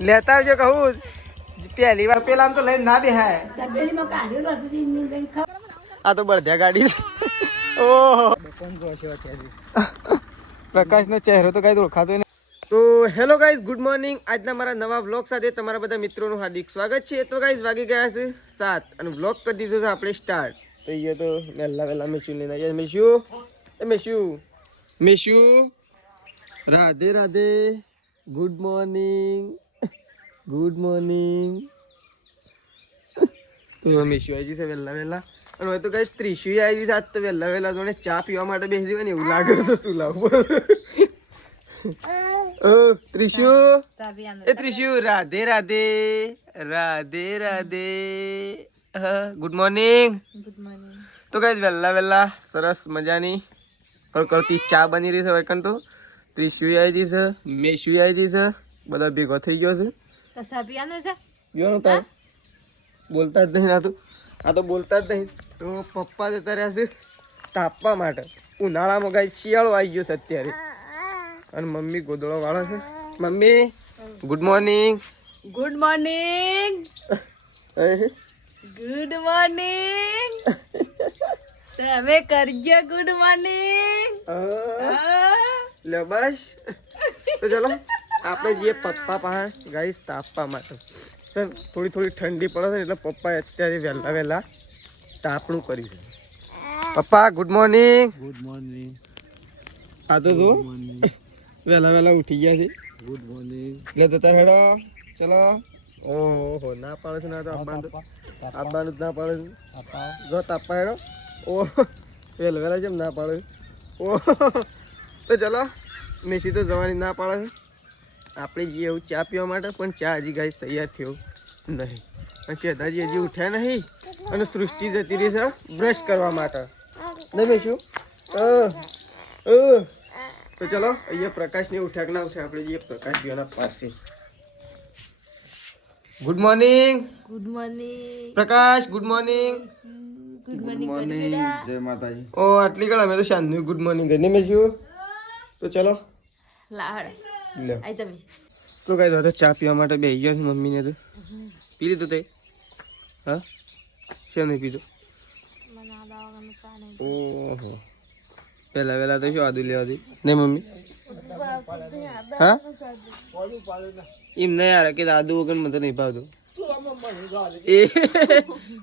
લેતા આવજો કહું પહેલી વાર પેલા તો લઈને ના બેહાય. આ તો બળધ્યા ગાડી છે. ઓહો પ્રકાશનો ચહેરો તો કઈ ઓળખાતો નહીં. તો હેલો ગાઈઝ, ગુડ મોર્નિંગ. આજના મારા નવા વ્લોગ સાથે તમારા બધા મિત્રોનું હાર્દિક સ્વાગત છે. તો ગાઈઝ વાગી ગયા છે 7 અને વ્લોગ કરી દીધો છે આપણે સ્ટાર્ટ. તો એ તો વહેલા મેશ્યુ લઈને આવ્યા. મેશ્યુ રાધે રાધે, ગુડ મોર્નિંગ. તો મેશ્યુ આવી જશે વહેલા અને હવે તો ગાઈઝ ત્રિશુ આવી જશે. આજ તો વહેલા જોડે ચા પીવા માટે બેસી દેવાની એવું લાગે છે સુલા ઉપર. ત્રિશુ, એ ત્રિશુ રાધે રાધે, રાધે રાધે, ગુડ મોર્નિંગ. તો ગાઈઝ વહેલા સરસ મજાની કડકડતી ચા બની રહી છે. વૈકન તો ત્રિશુ આવી જશે, મેશુ આવી જશે, બધા ભેગો થઈ ગયો છે. પીવાનું તાર બોલતા જ નહીં. આ તો બોલતા જ નહીં. તો પપ્પા જતા રહ્યા છે તાપવા માટે. ઉનાળામાં ગાઈઝ શિયાળો આવી ગયો છે અત્યારે અને મમ્મી ગોદડો વાળો છે. Mummy good morning. Good morning. Good morning. તમે કરજો ગુડ મોર્નિંગ. લે બસ. તો ચલો આપણે જઈએ પપ્પા પાસે ગાઈસ તાપવા માટે. સર થોડી ઠંડી પડે છે એટલે પપ્પાએ અત્યારે વહેલા તાપણું કર્યું છે. પપ્પા ગુડ મોર્નિંગ. Good morning. આ તો જો વહેલા ઉઠી ગયા છે. Good morning. લે તો તાર હેડો ચલો. ઓહો ના પાડે છે. ના તો આપવાનું જ ના પાડે છે. જો તાપવા હેડો. ઓહ વહેલા જેમ ના પાડે. ઓહ તો ચલો. મેસી તો જવાની ના પાડે છે. આપણે જઈએ એવું ચા પીવા માટે, પણ ચા હજી ગાઈસ તૈયાર થયો નહીં. અને શેઠાજી હજી ઉઠ્યા નહીં અને સૃષ્ટિ જતી રહી છે બ્રશ કરવા માટે. નહીં મેશું તો ચલો અહીંયા પ્રકાશને ઉઠ્યા કે ના ઉઠ્યા આપણે જઈએ પ્રકાશ જીવાના પાસે. Good morning. Good morning. Prakash good morning. Good morning. જય માતાજી. ઓ આટલી કળ અમે તો શાંતિ ગુડ મોર્નિંગ કરી મેશું. તો ચલો લાડ લે. આઈ તમે તો કઈ તો ચા પીવા માટે બેસી ગયો છે મમ્મીને. તો પી લીધું તે? હા શેમ નહીં પીધું? ઓહો પહેલા તો શું આદુ લેવાથી નહીં મમ્મી? હા એમ નહીં યાર કે આદુ વગર મને તો નહીં ભાવતું. એ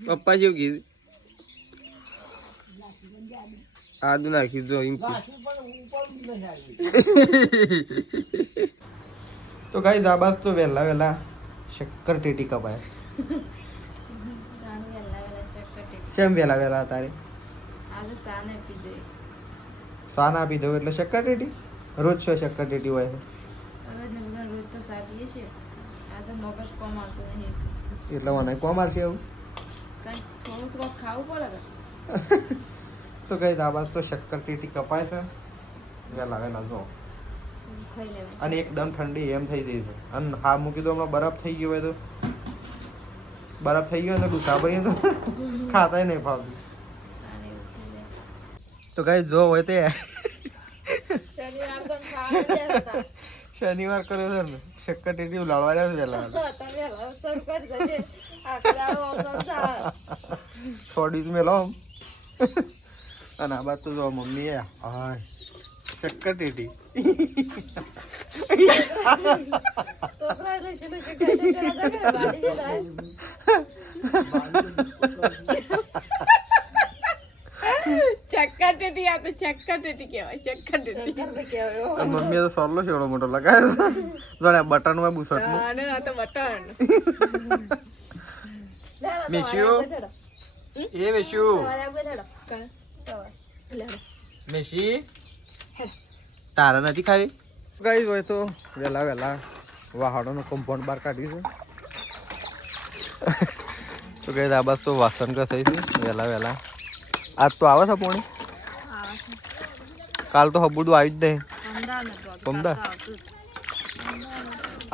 પપ્પા શું કીધું? આદુ નાખી જો એમ. તો ગાઈસ આ બાસ તો વહેલા શક્કર ટેટી કપાય. કેમ વહેલા તારે સાન આપી દઉં એટલે શક્કર ટેટી? રોજ શું શક્કર ટેટી હોય છે? એટલે મને કોમ આવશે એવું? તો ગાઈસ આ બાસ તો શક્કર ટેટી કપાય છે વહેલા જો. અને એકદમ ઠંડી એમ થઈ ગઈ છે. અને હા મૂકી દો હમણાં બરફ થઈ ગયો હોય તો ડૂસા ભાઈ તો ખાતાય નહીં ફાવતું. તો કઈ જો હોય તે શનિવાર કર્યો છે ને શક્કર ટેટી લાડવા રહ્યા છે પેલા થોડી મેલો. અને આ બાદ તો જો મમ્મી હા શક્કર ટેટી. મમ્મી તો સરલો છે એવડો મોટો લગાવ્યો બટન માં બુસટ નું. મેશ્યુ એ મેશી તારા નથી ખાવી? ગાઈસ હોય તો વહેલા વાહાડોનું કમ્પાઉન્ડ બહાર કાઢ્યું છે. તો ગાઈસ આ બસ તો વાસણ ઘસાઈ છે વહેલા. આજ તો આવે છે પોણી? કાલ તો હબુડું આવી જ નહીં. બમદા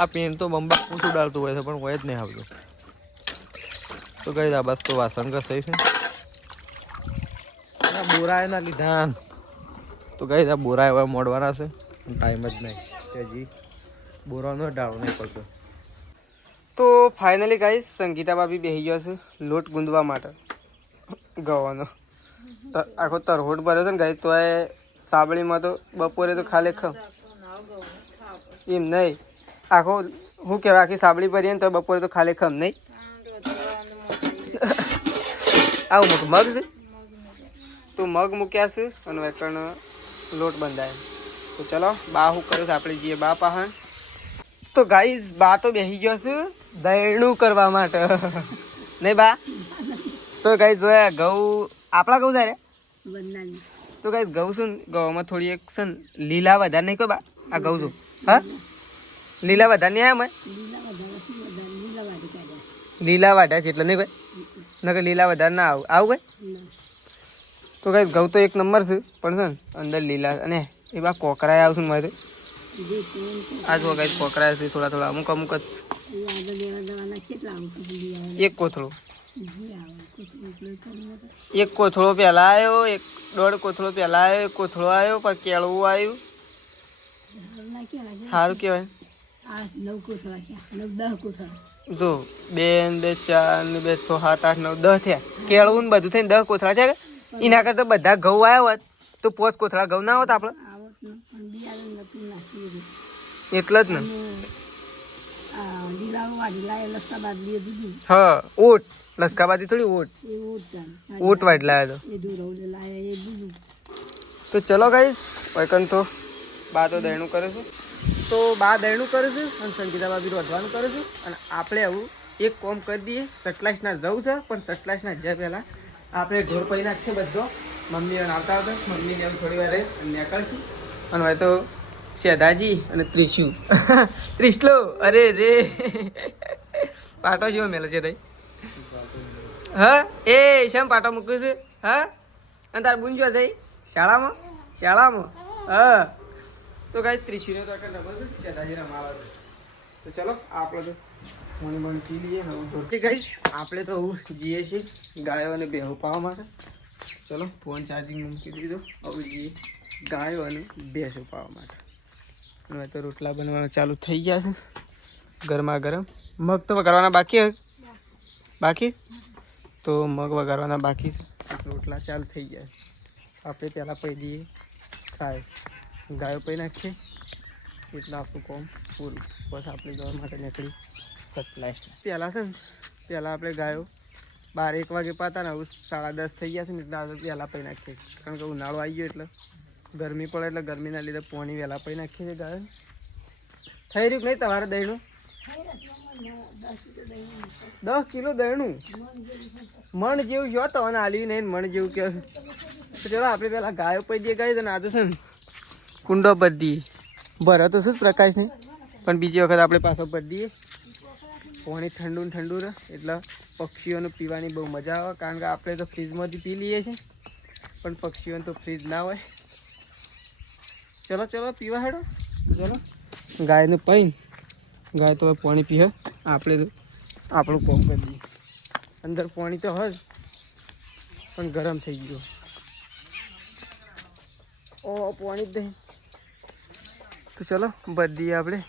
આ પેન તો બંબા પૂછું ડાલતું હોય છે પણ હોય જ નહીં આવતું. તો ગાઈસ આ બસ તો વાસણ ઘસાઈ છે. બોરા એના લીધા. તો ગાઈસ આ બોરા હવે મોડવાના છે, ટાઈમ જ નહીં. હજી બોરાનો ડાળો નહીં પડતો. તો ફાઇનલી ગાઈસ સંગીતા ભાભી બેસી ગયો છે લોટ ગુંદવા માટે ગવાનો તો આખો તરહોટ ભર્યો છે ને ગાઈસ તો એ સાબળીમાં તો બપોરે તો ખાલી એમ નહીં આખો શું કહેવાય આખી સાબળી ભરીએ ને તો બપોરે તો ખાલી ખમ નહીં આવું મોટું મગ છે તો મગ મૂક્યા છે અને વેકણ લોટ બંધાય તો ચલો બા શું કર્યું છે આપણે જઈએ બા પાહણ તો ગાઈઝ બા તો બેસી ગયો છે દયણું કરવા માટે નહીં બા તો ગાઈઝ જોયા ઘઉં આપણા ઘઉં જાય તો ગાઈઝ ઘઉં શું ઘઉંમાં થોડી એક છે ને લીલા વધારે નહીં કોઈ બા આ ઘઉં છું હા લીલા વધારે નહીં આવ્યા લીલા વાઢ્યા છે એટલે નહીં કોઈ ના કે લીલા વધારે ના આવું કઈ તો ગાઈઝ ઘઉં તો એક નંબર છે પણ છે ને અંદર લીલા અને એ બા કોકરાય આવશે ને મારે આ જો ગાઈઝ કોકરાય છે થોડા થોડા અમુક અમુક જ એક કોથળો એક કોથળો પહેલા આવ્યો એક દોઢ કોથળો પહેલા આવ્યો એક કોથળો આવ્યો પછી કેળવું આવ્યું સારું કહેવાય જો 2 ને 2 4 ને 2 6 7 8 9 10 થયા કેળવું ને બધું થઈને 10 કોથળા છે એના કરતા બધા ઘઉં આવ્યા હોત તો 5 કોથળા ઘઉં ના હોત આપણે એટલે જ ને હા ઓટ લસકાબાદી થોડી ઓટ વાટ લાયા તો ચલો ગાઈસ વૈકન તો બા તો દયણું કરે છે તો બા દયણું કરે છે અને સંગીતા ભાભી રોધવાનું કરે છે અને આપણે આવું એક કોમ કરી દઈએ સટલાઈસના જવું છે પણ સટલાઈસના જે પહેલાં આપણે ઢોર પડી નાખીએ બધો મમ્મી આવતા આવતા મમ્મીને એવું થોડી વાર નીકળશે અને હવે તો શેધાજી અને ત્રિશલો અરે રે પાટો જેવો મેલો છે તઈ હા એ શેમ પાટો મૂક્યું છે હા અને તાર બુન શું થઈ શાળામાં હા તો કાંઈ ત્રિશુને તો આગળ ડબલ છે શેધાજીના માળા છે તો ચલો આપણે તો મણી પી લઈએ હવે ગાઈસ આપણે તો જઈએ છીએ ગાયો અને ભેહું પાવા માટે ચલો ફોન ચાર્જિંગ મૂકી દીધો હવે જઈએ ગાયો અને ભેંસો પાવા માટે હવે તો રોટલા બનવાના ચાલુ થઈ ગયા છે ગરમા ગરમ મગ તો વઘારવાના બાકી તો મગ વઘારવાના બાકી છે રોટલા ચાલુ થઈ ગયા આપણે પહેલાં પી દઈએ ગાયો પી નાખીએ એટલે આપણું કોમ પૂરું બસ આપણે જવા માટે નીકળી સપ્લાય પહેલાં છે ને પહેલાં આપણે ગાયો 12-1 વાગે પાતા ને હવે 10:30 થઈ ગયા છે ને એટલે આપણે પહેલાં પી નાખીએ કારણ કે ઉનાળો આવી ગયો એટલે ગરમી પડે એટલે ગરમીના લીધે પાણી વહેલા પી નાખીએ છીએ ગાયો થઈ રહ્યું નહીં તમારે દહીંનું 10 કિલો દહીંનું મણ જેવું જો તો અને આલ્યું નહીં મણ જેવું કે તો ચલો આપણે પહેલાં ગાયો પી દઈએ ગાય અને આજે છે ને કુંડો ભરી દઈએ ભરે તો શું જ પ્રકાશ નહીં પણ બીજી વખત આપણે પાછો ભરી દઈએ પાણી ઠંડુ રહે એટલે પક્ષીઓને પીવાની બહુ મજા આવે કારણ કે આપણે તો ફ્રીજમાંથી પી લઈએ છીએ પણ પક્ષીઓને તો ફ્રીજ ના હોય ચલો પીવા હેડો ચલો ગાયનું પૈન ગાય તો પાણી પીએ આપણે તો આપણું કોમ કરી દઈએ અંદર પાણી તો હોય પણ ગરમ થઈ ગયું ઓ પાણી જ નહીં તો ચલો ભરી દઈએ આપણે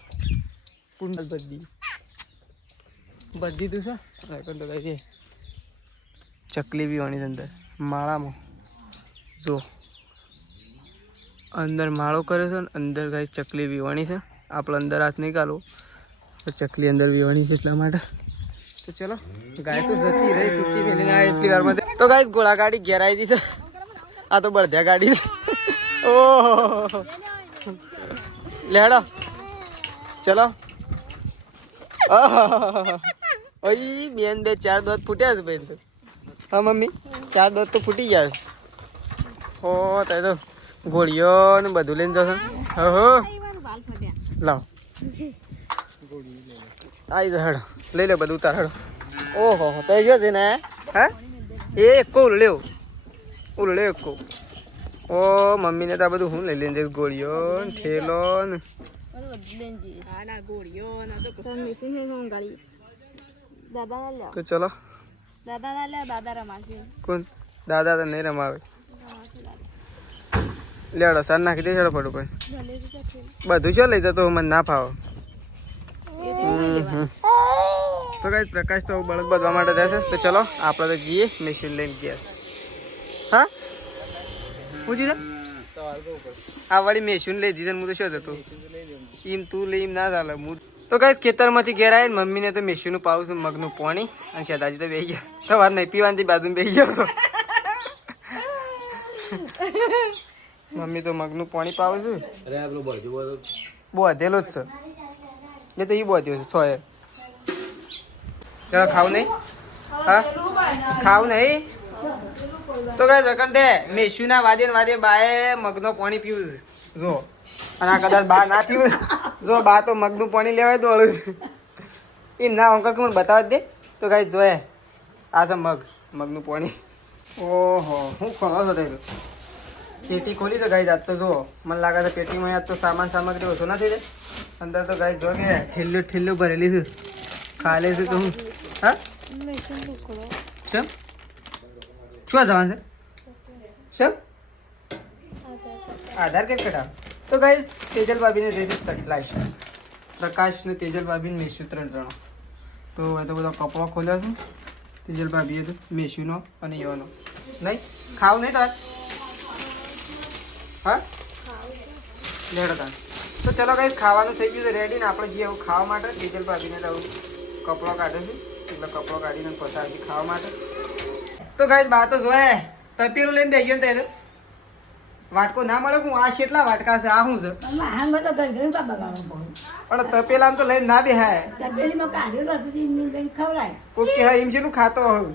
કુંડલ ભરી દઈએ દીધું છે તો કઈ ચકલી બી વાણી અંદર માળામાં જો અંદર માળો કરે છે ને અંદર ગાય ચકલી વીવાણી છે આપણે અંદર હાથ નહીં કાઢવો તો ચકલી અંદર વીવાણી છે એટલા માટે તો ચલો ગાય તો જતી રહી સુટી મેલીને આ એટલી વારમાં તો ગાય ઘોડા ગાડી ઘેરાઈ દી છે આ તો બળધ્યા ગાડી છે ઓહો લેડો ચલો ઓય બેન 4 દોત ફૂટ્યા છે ભાઈ હા મમ્મી 4 દોત તો ફૂટી ગયા હો તે તો ગોળીઓ ને બધું લઈને જશે હો લાવ આવી જાઓ હેડો લઈ લે બધું ઉતાર હેડો ઓહો તો જો છે ને હા એ એકો લેવ એકો ઓ મમ્મીને તો આ બધું હું લઈ લઈને જઈશ ગોળીઓ ને ઠેલો ને તો ચલો કોણ દાદા તો નહીં રમાવે લેડો સર નાખી દે ચલો ફટો પણ બધું શું લઈ જતો મને ના ફાવો તો ગાઈસ પ્રકાશ તો બળદ બાંધવા માટે જાય છે, તો ચલો આપણે તો જઈએ મશીન લઈને ગયા. હા પૂછ્યું છે આ વાળી મશીન લઈ દીધા, હું તો શું હતો એમ તું લઈ એમ ના ચાલે. હું તો ગાઈસ ખેતરમાંથી ઘેર આવીને મમ્મીને તો મશીનનું પાવું છું મગનું પાણી, અને શેતાજી તો બેસી ગયા. તો વાત નહીં પીવાની બાજુ બેસી ગયો છો. મમ્મી તો મગનું પાણી પાવે છે. બોધેલો જ છે મેં તો એ બોધ્યો છે છો. ચાલો ખાવું નહીં? હા ખાવું નહીં તો કઈ રકમ દે. મેશુના વાદે ને વાદે બાએ મગનો પાણી પીવું છે જો, અને આ કદાચ બા ના પીવું જો બા તો મગનું પાણી લેવાય દોડું એમ ના અંકલ કે મને બતાવ દે. તો કઈ જોયે આ છે મગનું પાણી. ઓહો હું ખોલો છો તે પેટી ખોલી તો ગાઈ જાત તો જુઓ, મને લાગે છે પેટીમાં યાદ તો સામગ્રી ઓછો ના થઈ જાય. અંદર તો ગાઈ જો કે ઠેલ્લું ભરેલી છે, ખાલી છે તો હું. હા ચમ શું જવાનું છે? ચમ આધાર કાર્ડ કઢાવ. તો ગાઈ તેજલ ભાભીને રહેશે સટલાઈશ, પ્રકાશ ને તેજલ ભાભીને મેસ્યુ 3 તો એ તો બધો કપડો ખોલ્યો છે તેજલ ભાભીએ તો મેસ્યુનો અને યોનો. નહીં ખાવું નહીં તાર? હા લેડો તાર. તો ચલો ગાઈસ ખાવાનું થઈ ગયું છે રેડી ને આપણે જઈએ એવું ખાવા માટે. તેજલ ભાભીને તો કપડો કાઢે છે એટલે કપડો કાઢીને પસાર છે ખાવા માટે. તો ગાઈસ બા તો જોયે તપેલું લઈને દઈ ગયો ને ત્યારે વાટકો ના મળે હું આ કેટલા વાટકા છે આ શું છે? પણ તપેલામ તો લઈને ના બેહાય. ઓકે હા એમ જેટલું ખાતો હોઉં.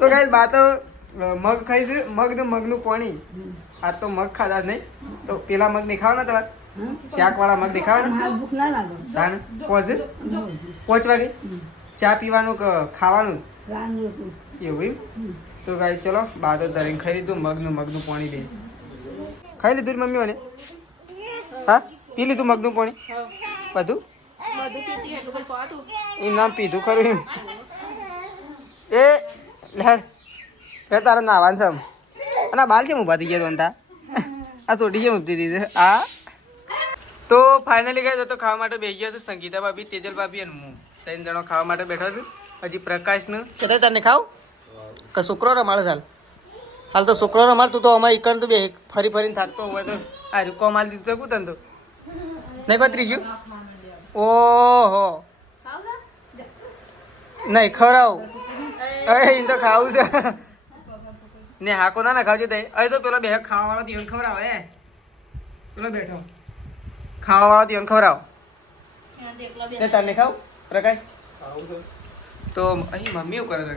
તો ગાઈસ બા તો મગ ખાઈ છે, મગનું પાણી. આ તો મગ ખાધા નહીં તો પેલા મગ નહીં ખાવાના તમારે? શાક વાળા મગ નહીં ખાવાના? 5 વાગે ચા પીવાનું કે ખાવાનું એવું એમ? તો ગાઈસ ચલો બા તો ધરીને ખાઈ લીધું મગનું પાણી બે ખાઈ લીધું મમ્મી મને. હા પી લીધું મગનું પાણી બધું એમ નામ પીધું ખરું એમ. એ લે તારા નાવાનું છે અને આ બાલ છે ઊભા થઈ ગયા તો આ સોટી છે ઊભી દીધી આ. તો ફાઇનલી ગઈ તો ખાવા માટે બેસી ગયો છું. સંગીતા ભાભી, તેજલ ભાભી અને હું 3 જણો ખાવા માટે બેઠા છું. હજી પ્રકાશનું કદાચ તને ખાવ કે છોકરો રમાડે હાલ તો છોકરો રમાડ. તું તો અમારે ઇકણ તો બે ફરીને થાકતો હોય તો આ રૂકો માલ દીધું શકું તને તો નહીં કોઈ ત્રીજું. ઓહો નહીં ખવડાવ હવે તો ખાવું છે ને હાકો ના ખાવજો તે. હવે તો પેલો બે ખાવાવાળો દિવસ ખવડાવો હે પેલો બેઠો ખાવાવાળો દિવસ ખવડાવો તને ખાવ પ્રકાશ. તો અહીં મમ્મી એવું કરે છે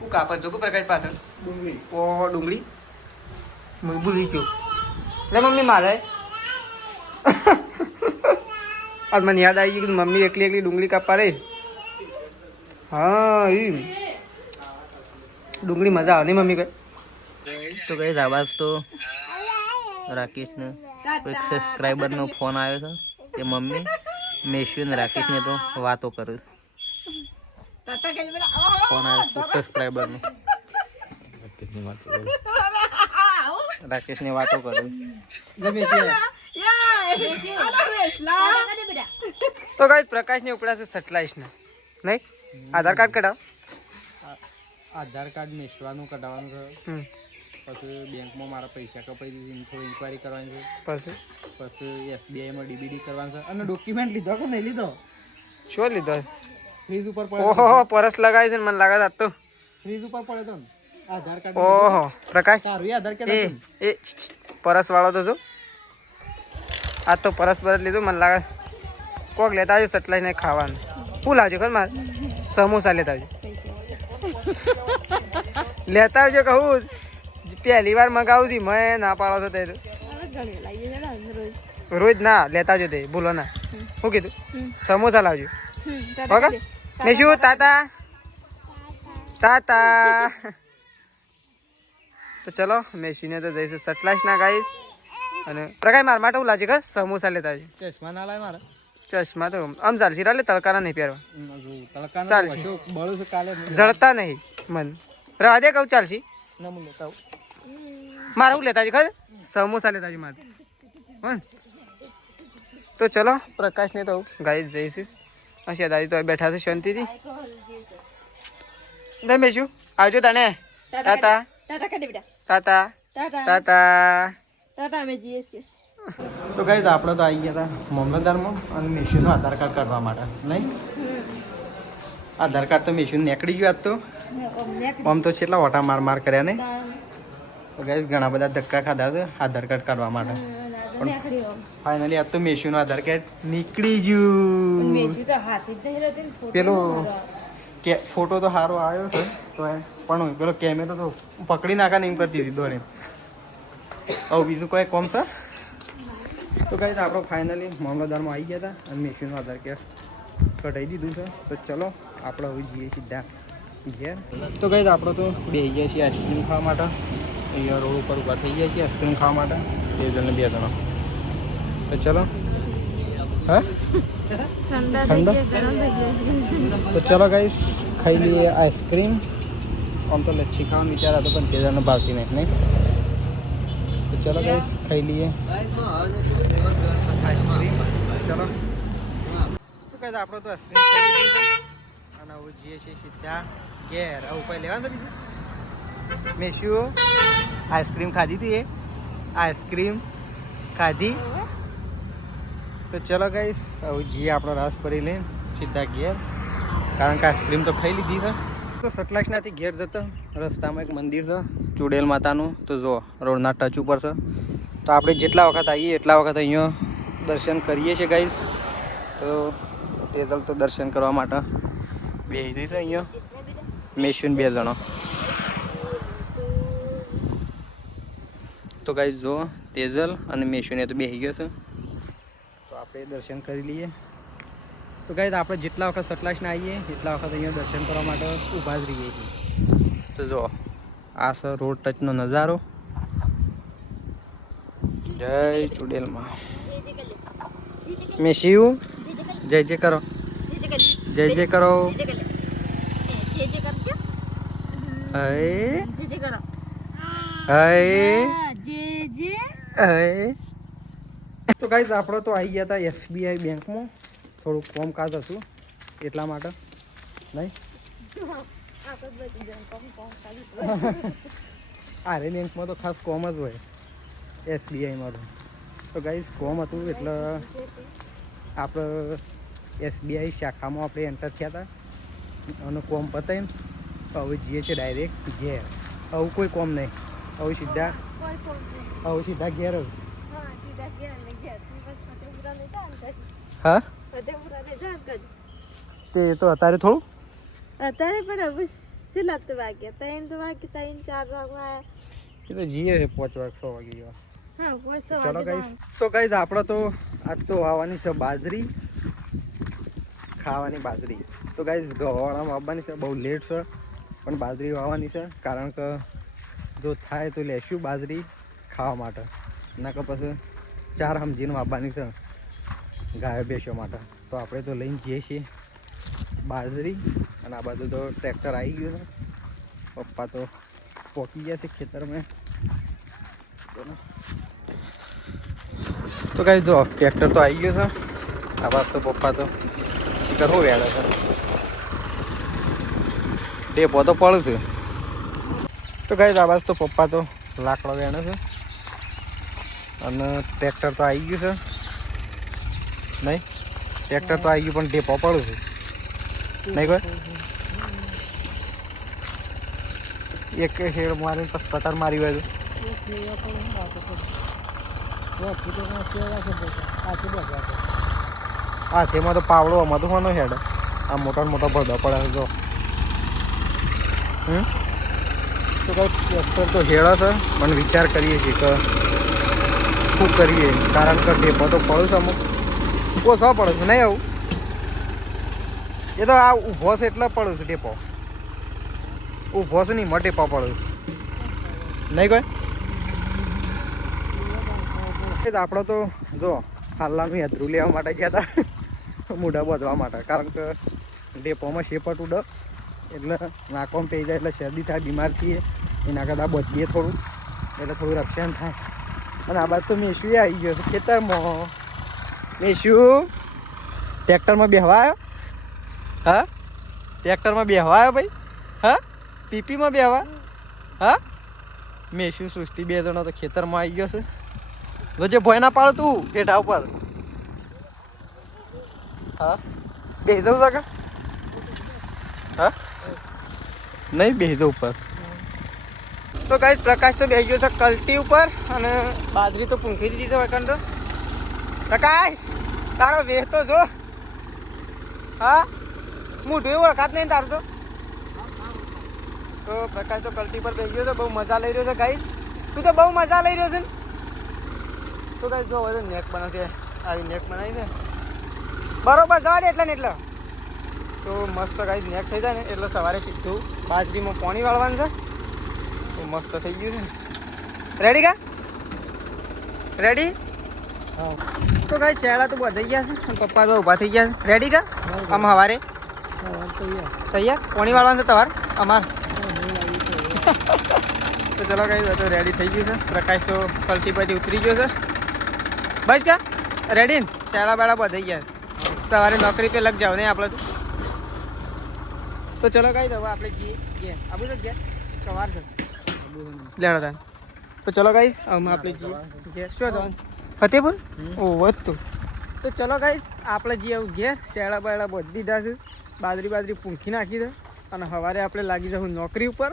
હું કાપડ જોકું પ્રકાશ પાછળ ડુંગળી. ઓહો ડુંગળી ભૂલી ગયો લે મમ્મી મારે. આજ મને યાદ આવી ગયું કે મમ્મી એકલી ડુંગળી કાપવા રહી. હા એમ ડુંગળી મજા આવે નહીં મમ્મી કઈ. તો કઈ આવાજ તો રાકેશને એક સબસ્ક્રાઈબરનો ફોન આવ્યો છે કે મમ્મી મેશ્યુ ને રાકેશને તો વાતો કરે. ફોન આવ્યો સબસ્ક્રાઈબરનો રાકેશને વાતો કરે. તો કઈ પ્રકાશને ઉપડા છે સટલાઈશ ને નહીં આધાર કાર્ડ કઢાવ. આધાર કાર્ડ મેસવાનું કઢાવવાનું છે, પછી બેંકમાં મારા પૈસા કપાઈ દીધી થોડી ઇન્કવાયરી કરવાની છે, પછી SBIમાં DBD કરવાનું છે. અને ડોક્યુમેન્ટ લીધો કે નહીં લીધો? શું લીધો? ફ્રીજ ઉપર ઓહો પરસ લગાવી છે મને લાગે તો ફ્રીજ ઉપર પડે તો આધાર કાર્ડ. ઓહો પ્રકાશ તારું આધાર કાર્ડ એ પરસ વાળો તો જો આ તો પરસ લીધું મને લાગે કોક લેતા આવજો સટલાઈ ને ખાવાનું. શું લાવજો ખબર મારે સમોસા લેતા આવજો લેતા આવજો કહું પહેલી વાર મગાવું છું મેં ના પાડો છો તે રોજ ના લેતા આવજો તે ભૂલો ના. શું કીધું? સમોસા લાવજો. ઓકે મેં શું તાતા તો ચલો મેસીને તો જઈશું સટલાઈશ ના ગાઈશ. અને પ્રકાશ મારા માટે હું લાવજે કે સમોસા લેતા આવજો. ચશ્મા ના લાય મારે? ચશ્મા તો આમ ચાલશે એટલે તડકાના નહીં પહેરવા. ચાલશે બળું છે કાલે જળતા નહીં મન રવા દે કહું ચાલશે. ના હું લેતા મારે હું લેતા ખબર સમોસા લેતા મારે તો ચલો પ્રકાશને તો ગાઈ જઈશું. હશે દાદી તો બેઠા છે શાંતિથી. તમે શું આવજો તને. ટાટા ટાટા કાઢી બેટા. ટાટા ટાટા ટાટા. ટાટા અમે જઈએ કે. તો ગાઈસ આપણે તો આવી ગયા હતા મામલતદારમાં અને મેશુનું આધાર કાર્ડ કાઢવા માટે નહીં. આધાર કાર્ડ તો મેશુને નીકળી ગયું આજ તો. આમ તો કેટલા ઓટા માર કર્યા ને. તો ગાઈસ ઘણા બધા ધક્કા ખાધા છે આધાર કાર્ડ કાઢવા માટે. ફાઇનલી આજ તો મેશુનું આધાર કાર્ડ નીકળી ગયું. મેશુ તો હાથી જ નહીં રહેતી ને ફોટો પેલો કે ફોટો તો સારો આવ્યો છે તો પણ પેલો કેમેરો તો પકડી નાખા ને એમ કરતી હતી દોડે. હવે બીજું કોઈ કોમ છે. તો ગાઈસ આપણે ફાઇનલી મામલતદારમાં આવી ગયા હતા અને મેશુનું આધાર કાર્ડ કઢાવી દીધું છે. તો ચલો આપણે હવે જઈએ સીધા ઘેર. તો ગાઈસ આપણે તો બેસી ગયા છીએ આઈસ્ક્રીમ ખાવા માટે. અહીંયા રોડ ઉપર ઊભા થઈ ગયા છીએ આઈસ્ક્રીમ ખાવા માટે 2 જણ 2 જણા. તો ચલો હા ઠંડા ઠંડા? થઈ ગયા, ગરમ થઈ ગયા. તો ચલો ગાઈસ ખાઈ લઈએ આઈસ્ક્રીમ. આમ તો લચ્છી ખાવાનું વિચાર હતો પણ 2 જણને ભાવતી નહીં. તો ચલો ગાઈસ ખાઈ લઈએ આઈસ્ક્રીમ. ચલો તો ગાઈસ આપણે તો આઈસ્ક્રીમ ખાઈ લીધી છે અને હવે જઈએ છીએ સીધા ઘેર. હવે ઉપાય લેવાનું છે બીજું. મેશુ આઈસ્ક્રીમ ખાધી હતી એ આઈસ્ક્રીમ ખાધી. તો ચલો ગાઈસ હવે જઈએ આપણો રાસ ભરી લઈને સીધા ઘેર કારણ કે આઈસ્ક્રીમ તો ખાઈ લીધી છે. તો સતલાસનાથી ઘેર જતો રસ્તામાં એક મંદિર છે ચુડેલ માતાનું. તો જો રોડના ટચ ઉપર છે. તો આપણે જેટલા વખત આવીએ એટલા વખત અહીંયા દર્શન કરીએ છીએ ગાઈસ. તો તેજલ તો દર્શન કરવા માટે બેસી છે અહીંયા મેશુન 2 જણો. તો ગાઈસ જો તેજલ અને મેશુને તો બેસી ગયો છે. તો આપણે દર્શન કરી લઈએ. તો ગાઈસ આપણે જેટલા વખત સતલાસને આવીએ એટલા વખત અહીંયા દર્શન કરવા માટે ઊભા જ રહીએ છીએ. તો જો આ છે રોડ ટચનો નજારો. જય ચુડેલમાં. મેશિયુ જય જય કરો. જય જય કરો. હે હે. તો ગાઈસ આપણે તો આવી ગયા હતા SBI બેંકમાં. થોડુંક કામકાજ હતું એટલા માટે નહીં. આરે બેંકમાં તો ખાસ કોમ જ હોય SBIમાં તો ગાઈસ કોમ હતું એટલે આપણે SBI શાખામાં આપણે એન્ટર થયા હતા અને કોમ પતાવીને હવે જઈએ છીએ ડાયરેક્ટ ઘેર. હવે કોઈ કોમ નહીં. હવે સીધા ઘેર જ. હા તે તો અત્યારે થોડું અત્યારે પણ હવે છેલ્લા તો વાગ્યા 3 તો વાગ્યા 3-4 વાગવા એ તો જીએ છે 5 વાગે 6 વાગે જેવા. હા કોઈ ચલો ગાઈસ તો ગાઈસ આપણે તો આજ તો વાવવાની છે બાજરી ખાવાની બાજરી. તો ગાઈસ ગવાળામાં વાવવાની છે બહુ લેટ છે પણ બાજરી વાવવાની છે કારણ કે જો થાય તો લેશું બાજરી ખાવા માટે. ના કે પછી 4 સમજીને વાવવાની છે ગાયો ભેંસો માટે. તો આપણે તો લઈને જઈએ છીએ બાજરી અને આ બાજુ તો ટ્રેક્ટર આવી ગયું છે. પપ્પા તો પહોંચી ગયા છે ખેતરમાં. તો કાંઈ જો ટ્રેક્ટર તો આવી ગયું છે. આ બાજુ તો પપ્પા તો કરવું વેડે છે. ડેપો તો પડશે. તો કાંઈ આ બાજુ તો પપ્પા તો લાકડો વેણે છે અને ટ્રેક્ટર તો આવી ગયું છે. નહીં ટ્રેક્ટર તો આવી ગયું પણ ડેપો પડું છે નહીં કોઈ. એક હેડ મારી કટર મારી હોય તો હા તેમાં તો પાવડો આમાં તો કોનો હેડ આ મોટા મોટા ભરડા પડે છે જો. તો કઈ ટ્રેક્ટર તો હેડા છે પણ વિચાર કરીએ છીએ કે શું કરીએ કારણ કે ડેપો તો પડે છે અમુક ઓછો પડે છે નહીં. આવું એ તો આ ઊભો છે એટલે પડે છે ડેપો. ઊભો છે નહીં મોટે પડે નહીં કોઈ. આપણે તો જો હાલમાં યાત્રુ લેવા માટે ગયા હતા મૂઢા બાંધવા માટે કારણ કે ડેપોમાં શેપટ ઉડે એટલે નાકોમ પી જાય એટલે શરદી થાય બીમાર થઈએ એના કરતાં બધીએ થોડું એટલે થોડું રક્ષણ થાય. અને આ બાદ તો મેસુએ આવી ગયો છે ખેતરમાં મેશું ટ્રેક્ટરમાં બેહવા આવ્યો? હા, ટ્રેક્ટરમાં બેહવા આવ્યો ભાઈ? હા, પીપીમાં બેહવા? હા, મેશું સૃષ્ટિ 2 જણો તો ખેતરમાં આવી ગયો છે. તો જે ભોય ના પાડ તું હેઠા ઉપર. હા, બેસી દઉં કાકા? હા, નહીં બેસી દઉં ઉપર. તો ગાઈસ પ્રકાશ તો બેસી ગયો છે કલટી ઉપર અને બાજરી તો પૂંખી દીધી છે વકન તો. પ્રકાશ તારો વેહ તો જો. હા, મોઢું એવું ઓળખાત નહીં તારું તો પ્રકાશ તો કલટી પર બેસી ગયો છે, બહુ મજા લઈ રહ્યો છે ગાઈસ. તું તો બહુ મજા લઈ રહ્યો છે ને. તો ગાઈસ જો હવે નેક બનાવશે, આવી નેક બનાવી છે બરોબર જવા દે એટલે ને એટલે. તો મસ્ત ગાઈસ નેક થઈ જાય ને એટલે સવારે સીધું બાજરીમાં પાણી વાળવાનું છે. તો મસ્ત થઈ ગયું છે. રેડી કા? રેડી? હા. તો ગાઈસ શેડા તો બધા ગયા છે અને પપ્પા તો ઊભા થઈ ગયા છે. રેડી કા? આમ સવારે તૈયાર પાણી વાળવાનું છે તમારે અમાર. તો ચલો ગાઈસ તો રેડી થઈ ગયું છે. પ્રકાશ તો કલટી પરથી ઉતરી ગયો છે. બસ કા? રેડી ને? શેડા બેડા બધા ગયા સવારે નોકરી પે લગ જાવ નહીં આપણે તો. ચલો ગાઈસ હવે આપણે જઈએ આબુ તો ગયા સવાર છે લેડો તાન. તો ચલો ગાઈસ હવે આપણે જઈએ શું જવાનું ફતેપુર? ઓ વધતું. તો ચલો ગાઈસ આપણે જઈએ ઘેર. શેડા બેડા બધી દીધા છે, બાજરી પૂંખી નાખી છે અને સવારે આપણે લાગી જવું નોકરી ઉપર,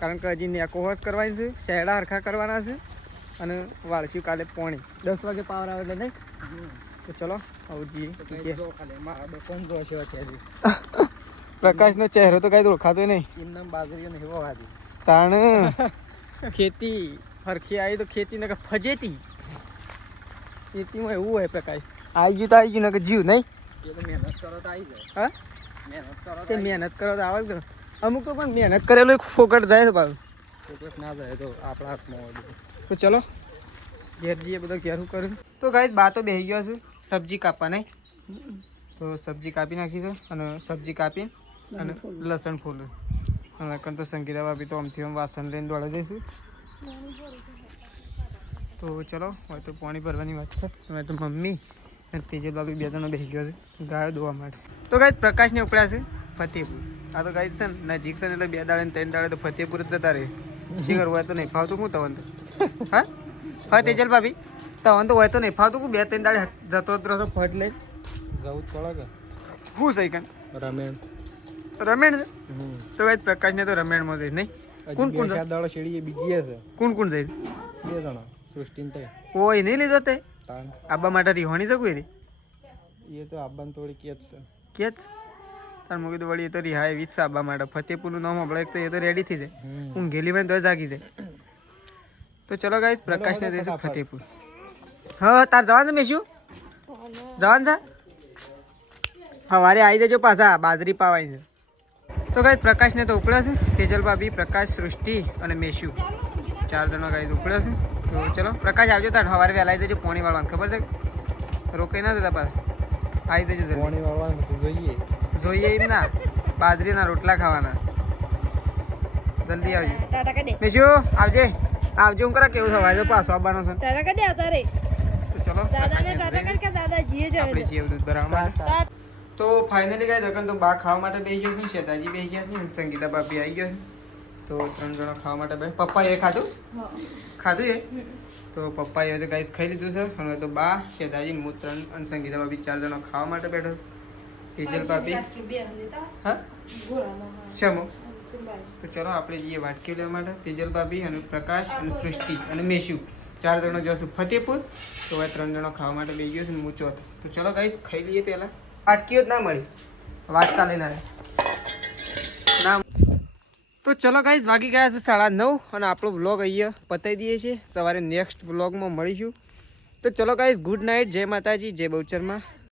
કારણ કે હજી નેકો હોશ કરવાની છે, શેડા હરખા કરવાના છે અને વાળશું કાલે પોણી 10 વાગે પાવર આવે એટલે નહીં. તો ચલો આવું જઈએ. પ્રકાશનો ચહેરો તો કઈ ઓળખાતો નહીં. એમનામ બાજરીઓ નહીં હોવાથી તાણ ખેતી હરખી આવી તો ખેતી ને ફજેતી. ખેતીમાં એવું હોય પ્રકાશ આવી ગયું તો આવી ગયું ને કે જીવ નહીં. એ તો મહેનત કરો તો આવી જાય. હા, મહેનત કરો તો આવે જ. અમુક તો પણ મહેનત કરેલું ફોકટ જાય છે પાછું. ફોકટ ના જાય તો આપણા હાથમાં હોય. તો ચલો ઘેર જઈએ, બધો ઘેરું કર્યું. તો ગાઈસ બા તો બેસી ગયો છું સબ્જી કાપવા નહીં. તો સબ્જી કાપી નાખી છે અને સબ્જી કાપી અને લસણ ફોલું અને કન તો સંગીતા ભાભી તો આમથી આમ વાસણ લઈને દોડે જઈશું. તો ચલો હવે તો પાણી ભરવાની વાત છે. હવે તો મમ્મી અને તેજલ ભાભી 2 જણો બેસી ગયો છે ગાયો ધોવા માટે. તો ગાઈસ પ્રકાશને ઉપડ્યા છે ફતેપુર. આ તો ગાઈસ છે ને નજીક છે ને એટલે 2 દાડે ને 3 દાડે તો ફતેપુર જ જતા રહે. શી કરવું હોય તો નહીં ફાવતું હું તવન તો. હા હા તેજલ ભાભી તવન તો હોય તો નહીં ફાવતું હું 2-3 દાડે જતો જ રહો ફટ લઈ જવું જ પડે કે હું સહી કન રમેણ છે. તો ગાઈસ પ્રકાશને તો રમેણમાં જઈ નહીં. કોણ દાડો શેડી બીજી છે. કોણ જાય? 2 જણા સૃષ્ટિ ને ઓય નહીં લીધો તે આબા માટે રીહોણી શકું એ તો આબાને થોડી કેચ છે તાર મૂકી તો વળી એ તો રિહાય એવી જ છે આબા માટે. ફતેપુરનું નામ હમણાં તો એ તો રેડી થઈ જાય. હું ગેલી ભાઈ તો જાગી જાય. તો ચલો ગાઈસ પ્રકાશને જઈશું ફતેપુર. હા તાર જવાનું છે મેશું? જવાનું છે? સવારે આવી જજો પાછા બાજરી પાવાય છે. તો ગાઈસ પ્રકાશને તો ઉપડ્યા છે. તેજલ ભાભી, પ્રકાશ, સૃષ્ટિ અને મેશુ 4 જણા ગાઈસ ઉપડ્યા છે. તો ચલો પ્રકાશ આવજો તાર સવારે વહેલા આવી જજો પાણી વાળવાનું. ખબર છે રોકાઈ ના જતા પાછા આવી જજો પાણી વાળવાનું. જોઈએ એમ ના બાજરીના રોટલા ખાવાના. જલ્દી આવજો મેશુ. આવજે હું કરા કેવું સવારે પાછો આવવાનો છે. તો ચલો આપણે જીવ દૂધ ભરાવા. તો ફાઇનલી ગાઈસ અકન તો બા ખાવા માટે બેસી ગયો છે, શેતાજી બેસી ગયા છે, સંગીતા ભાભી આવી ગયો છે. તો 3 જણા ખાવા માટે બે. પપ્પા એ ખાધું એ તો પપ્પા એ ગાઈસ ખાઈ લીધું છે. હવે તો બા, શેતાજી, હું 3 અને સંગીતા ભાભી 4 જણા ખાવા માટે બેઠો. તેજલ ભાભી હા ચમો. તો ચલો આપણે જઈએ વાટકી લેવા માટે. તેજલ ભાભી અને પ્રકાશ અને સૃષ્ટિ અને મેશુ 4 જણા જશું ફતેપુર. તો હવે 3 જણા ખાવા માટે બેસી ગયો છે ને હું ચોથો. તો ચલો ગાઈસ ખાઈ લઈએ. પહેલાં વાટકીઓ જ ના મળી, વાટકા લઈને આવ્યા ના. તો ચલો ગાઈસ વાગી ગયા છે 9:30 અને આપણો વ્લોગ અહીંયા પતાવી દઈએ છીએ. સવારે નેક્સ્ટ વ્લોગમાં મળીશું. તો ચલો ગાઈસ ગુડ નાઇટ. જય માતાજી, જય બહુચરમાં.